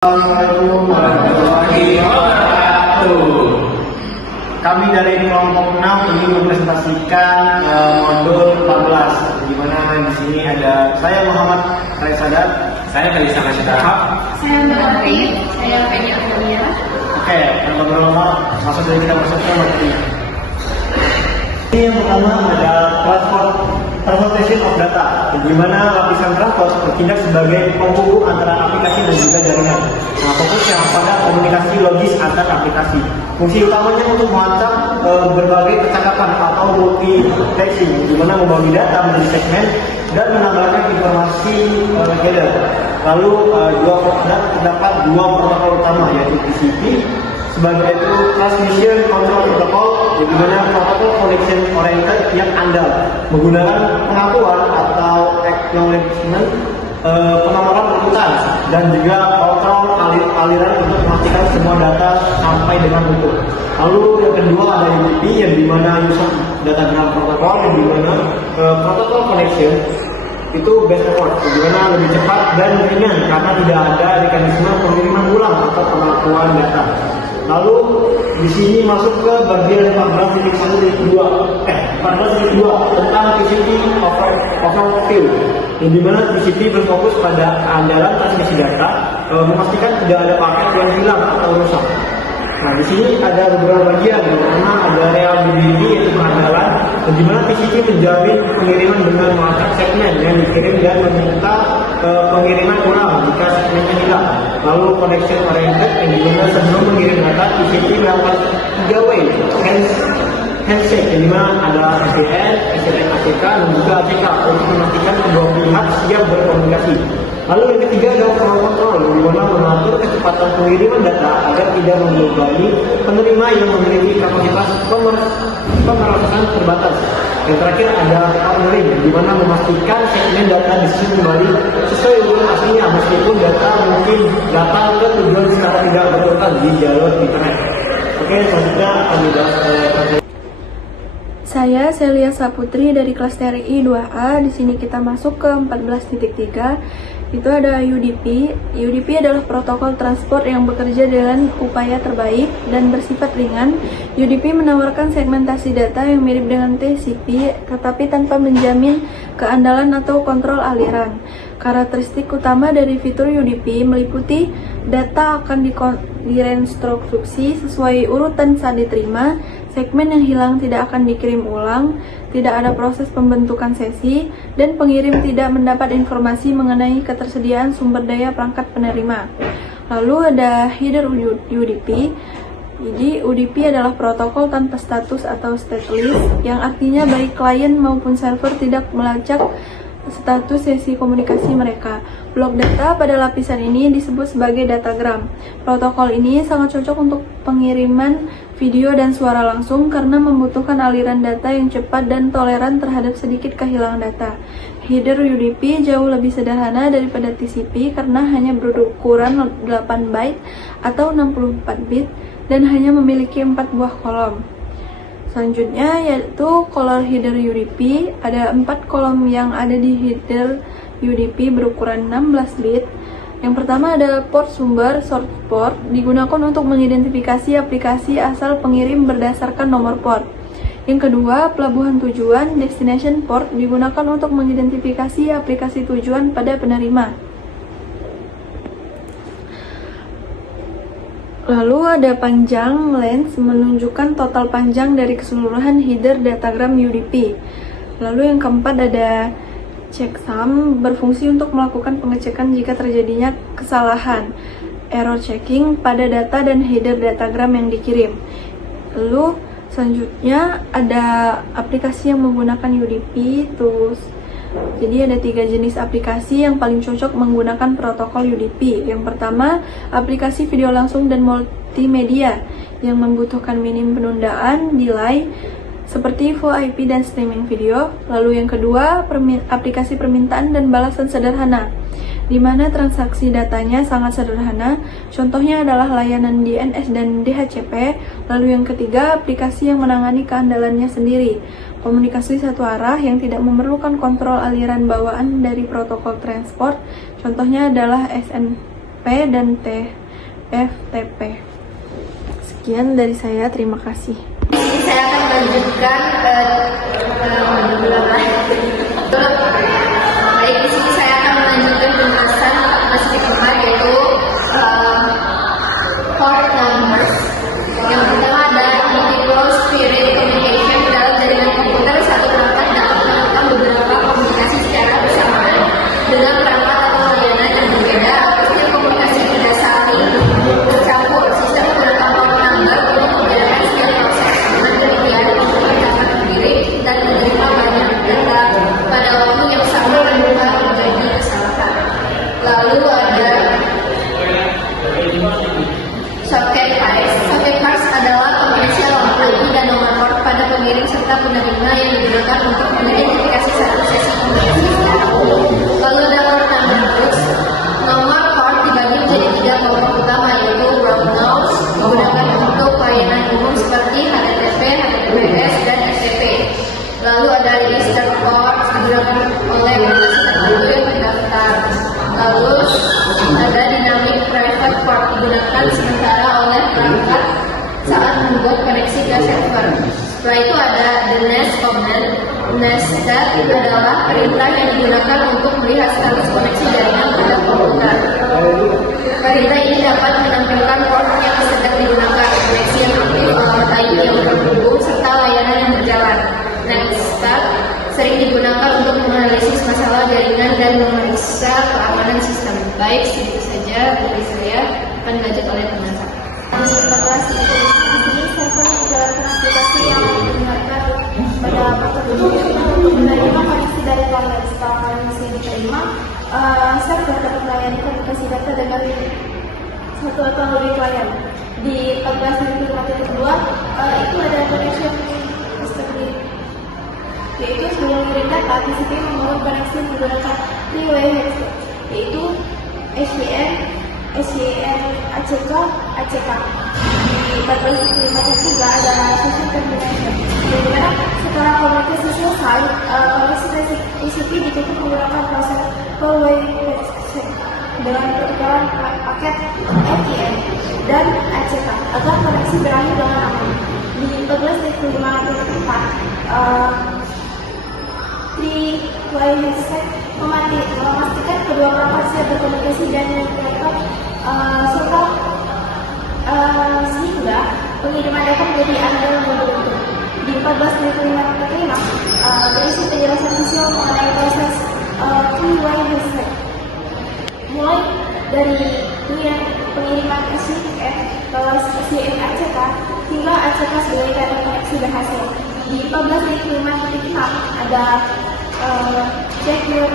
Assalamualaikum warahmatullahi wabarakatuh. Kami dari kelompok 6 ingin mempresentasikan modul 14. Di mana di sini ada saya Muhammad Raisadat, Saya Kalisa Masyarakat. Saya Mbak Ari, saya Penny Amelia. Oke, tanpa berlama, masuk dari kita masuk ke materi. Ini yang pertama ada transportation of data, di mana lapisan transport bertindak sebagai penghubung antara aplikasi dan juga jaringan. Nah, fokusnya pada komunikasi logis antar aplikasi. Fungsi utamanya untuk melacak berbagai percakapan atau multiplexing, di mana membagi data menjadi segmen dan menambahkan informasi header. Lalu terdapat dua protokol utama, yaitu TCP sebagai itu Transmission Control Protocol, di mana protokol connection oriented yang andal menggunakan pengakuan atau acknowledgement, penomoran urutan dan juga kontrol aliran untuk memastikan semua data sampai dengan utuh. Lalu yang kedua ada UDP, yang dimana user datagram protokol, yang dimana protokol connection itu best effort, di mana lebih cepat dan ringan karena tidak ada mekanisme pengiriman ulang atau pengakuan data. Lalu di sini masuk ke bagian 14.1.2 tentang TCP overview, yang dimana TCP berfokus pada andalan transmisi data, memastikan tidak ada paket yang hilang atau rusak. Nah, di sini ada beberapa bagian, yang pertama ada reliability, yaitu pengandalan, di mana TCP menjamin pengiriman dengan melacak segmen yang dikirim dan meminta pengiriman ulang jika segmennya hilang. Lalu connection oriented, yang dimana sebelum mengirim data TCP melakukan 3-way handshake, yang dimana ada SDN, SDN ACK, dan juga ACK untuk memastikan kedua pihak siap berkomunikasi. Lalu yang ketiga adalah flow control, di mana mengatur kecepatan pengiriman data agar tidak membebani penerima yang memiliki kapasitas pemrosesan terbatas. Yang terakhir ada cornering, di mana memastikan segmen data disusun kembali sesuai urutan aslinya meskipun data mungkin datang ke tujuan secara tidak berurutan di jalur internet. Oke, selanjutnya kami bahas Saya Celia Saputri dari kelas TRI 2A. Di sini kita masuk ke 14.3. Itu ada UDP. UDP adalah protokol transport yang bekerja dengan upaya terbaik dan bersifat ringan. UDP menawarkan segmentasi data yang mirip dengan TCP, tetapi tanpa menjamin keandalan atau kontrol aliran. Karakteristik utama dari fitur UDP meliputi data akan direkonstruksi sesuai urutan saat diterima, segmen yang hilang tidak akan dikirim ulang, tidak ada proses pembentukan sesi, dan pengirim tidak mendapat informasi mengenai ketersediaan sumber daya perangkat penerima. Lalu ada header UDP. Jadi UDP adalah protokol tanpa status atau stateless, yang artinya baik klien maupun server tidak melacak status sesi komunikasi mereka. Blok data pada lapisan ini disebut sebagai datagram. Protokol ini sangat cocok untuk pengiriman video dan suara langsung karena membutuhkan aliran data yang cepat dan toleran terhadap sedikit kehilangan data. Header UDP jauh lebih sederhana daripada TCP karena hanya berukuran 8 byte atau 64 bit dan hanya memiliki 4 buah kolom. Selanjutnya yaitu color header UDP. Ada 4 kolom yang ada di header UDP berukuran 16 bit. Yang pertama ada port sumber, source port, digunakan untuk mengidentifikasi aplikasi asal pengirim berdasarkan nomor port. Yang kedua, pelabuhan tujuan, destination port, digunakan untuk mengidentifikasi aplikasi tujuan pada penerima. Lalu ada panjang, length, menunjukkan total panjang dari keseluruhan header datagram UDP. Lalu yang keempat ada checksum, berfungsi untuk melakukan pengecekan jika terjadinya kesalahan, error checking pada data dan header datagram yang dikirim. Lalu selanjutnya ada aplikasi yang menggunakan UDP, tools. Jadi ada 3 jenis aplikasi yang paling cocok menggunakan protokol UDP. Yang pertama, aplikasi video langsung dan multimedia yang membutuhkan minim penundaan, delay, seperti VoIP dan streaming video. Lalu yang kedua, aplikasi permintaan dan balasan sederhana, di mana transaksi datanya sangat sederhana. Contohnya adalah layanan DNS dan DHCP. Lalu yang ketiga, aplikasi yang menangani keandalannya sendiri, komunikasi satu arah yang tidak memerlukan kontrol aliran bawaan dari protokol transport. Contohnya adalah TFTP dan TFTP. Sekian dari saya, terima kasih. Ini saya akan melanjutkan baik, di sini saya akan melanjutkan pembahasan masih keempat, yaitu port numbers. Yang pertama ada individual spirit communication. Dalam jaringan komputer, satu perangkat dapat melakukan beberapa komunikasi secara bersamaan dengan perangkat atau layanan yang berbeda. Sistem komunikasi tidak saling bercampur. Sistem menggunakan port number untuk membedakan setiap proses. Dengan demikian, komputer dapat mengirim dan menerima banyak data pada waktu yang sama tanpa terjadi kesalahan. Lalu ada socket pairs. Socket pairs adalah kombinasi alamat IP dan nomor port pada pengirim serta penerima yang digunakan untuk mengidentifikasi satu sesi komunikasi secara umum. Lalu ada port number groups. Nomor port dibagi menjadi 3 kelompok utama, yaitu route nodes digunakan untuk layanan umum seperti HTTP, HTTPS, dan FTP. Lalu ada register port digunakan oleh aplikasi tertentu yang terdaftar. Lalu ada dynamic private port digunakan sementara oleh perangkat saat membuat koneksi ke server. Setelah itu ada the nest command. Nested adalah perintah yang digunakan untuk melihat status koneksi jaringan pada komputer. Perintah ini dapat menampilkan port yang sedang digunakan, koneksi yang aktif, alamat IP yang terhubung, serta layanan yang berjalan. Nested sering digunakan untuk menganalisis masalah jaringan dan memeriksa keamanan sistem. Baik, segitu saja dari saya, akan dilanjut oleh teman saya. Di kelas di sini server menjalankan aplikasi yang digunakan pada prosedur untuk menerima koneksi dari klien. Setelah koneksi diterima, server dapat melayani komunikasi data dengan satu atau lebih klien. Di 14.5.2 itu ada connection history, yaitu sebelum mengirim data, TCP membangun koneksi menggunakan three-way headset, yaitu SYN, ACK, ACK. Di 14.5.3 ada session termination, di mana setelah komunikasi selesai, koneksi TCP ditutup menggunakan proses four-way headset dengan pertukaran paket SYN dan ACK agar koneksi berakhir dengan aman. Di 14.5.4 three-way headset memastikan kedua perangkat siap berkomunikasi dan menetapkan serta sehingga pengiriman data menjadi adil dan beruntung. Di 14.5.5 berisi penjelasan visual mengenai proses three-way headset, mulai dari pengiriman SYN ke SYN ACK hingga ACK sebagai kanal koneksi berhasil. Di 14.5.6 ada check your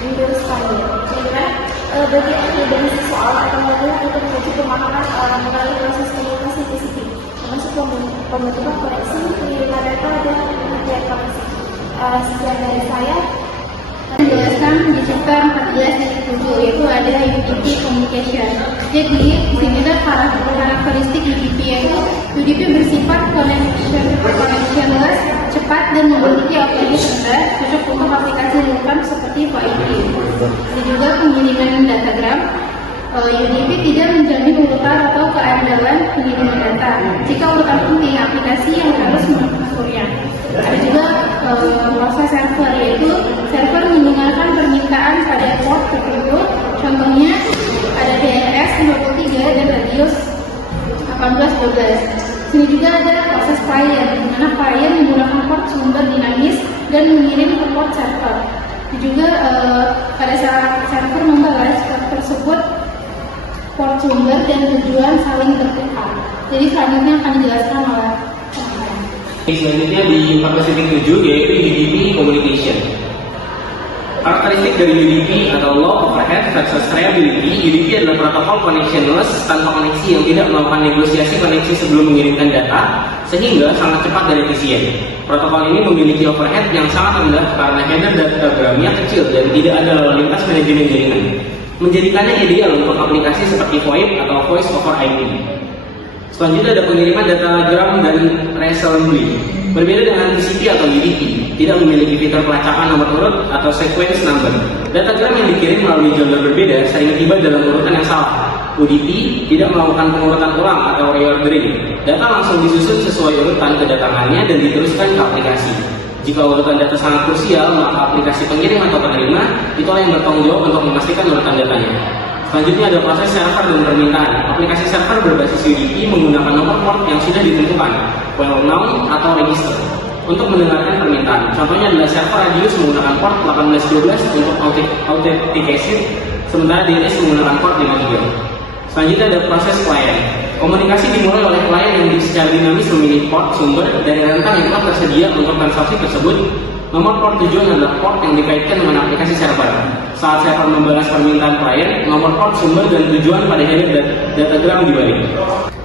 understanding, di mana bagian ini berisi soal atau modul untuk menguji pemahaman mengenai proses komunikasi TCP, termasuk pembentukan koneksi, pengiriman data, dan pengertian koneksi. Sekian dari saya. Menjelaskan di chapter 14.7, yaitu ada UDP communication. Jadi di sini ada karakteristik UDP, yaitu UDP bersifat connectionless, cepat dan memiliki operating rendah, cocok untuk aplikasi real-time seperti VoIP. Ini juga pengiriman datagram. UDP tidak menjamin urutan atau keandalan pengiriman data. Jika urutan penting, aplikasi yang harus mengaturnya. Ada juga proses server, yaitu server mendengarkan permintaan pada port tertentu. Contohnya ada DNS 53 dan radius 1812. Sini juga ada proses client, di mana client menggunakan port sumber dinamis dan mengirim ke port server. Juga pada saat server membalas port tersebut, port sumber dan tujuan saling bertukar. Jadi selanjutnya akan dijelaskan oleh selanjutnya di 14.7 yaitu UDP communication. Karakteristik dari UDP atau low overhead versus reliability. UDP adalah protokol connectionless tanpa koneksi yang tidak melakukan negosiasi koneksi sebelum mengirimkan data, sehingga sangat cepat dan efisien. Protokol ini memiliki overhead yang sangat rendah karena header datagramnya kecil dan tidak ada lalu lintas manajemen jaringan, menjadikannya ideal untuk aplikasi seperti VoIP atau Voice over IP. Selanjutnya ada pengiriman datagram dan reassembly. Berbeda dengan TCP atau UDP, tidak memiliki fitur pelacakan nomor urut atau sequence number. Datagram yang dikirim melalui jalur berbeda sering tiba dalam urutan yang salah. UDP tidak melakukan pengurutan ulang atau reordering. Data langsung disusun sesuai urutan kedatangannya dan diteruskan ke aplikasi. Jika urutan data sangat krusial, maka aplikasi pengirim atau penerima itulah yang bertanggung jawab untuk memastikan urutan datanya. Selanjutnya ada proses server dan permintaan. Aplikasi server berbasis UDP menggunakan nomor port yang sudah ditentukan, well known atau register, untuk mendengarkan permintaan. Contohnya adalah server Radius menggunakan port 1812 untuk authentication, sementara DNS menggunakan port 53. Selanjutnya ada proses client. Komunikasi dimulai oleh klien yang secara dinamis memilih port sumber dari rentang yang telah tersedia untuk transaksi tersebut. Nomor port tujuan adalah port yang dikaitkan dengan aplikasi server. Saat server membalas permintaan klien, nomor port sumber dan tujuan pada header datagram dibalik.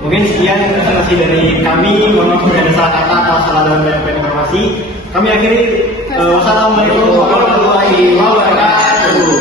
Mungkin sekian informasi dari kami. Mohon maaf jika ada salah kata atau salah dalam penyampaian informasi. Kami akhiri. Wassalamualaikum warahmatullahi wabarakatuh.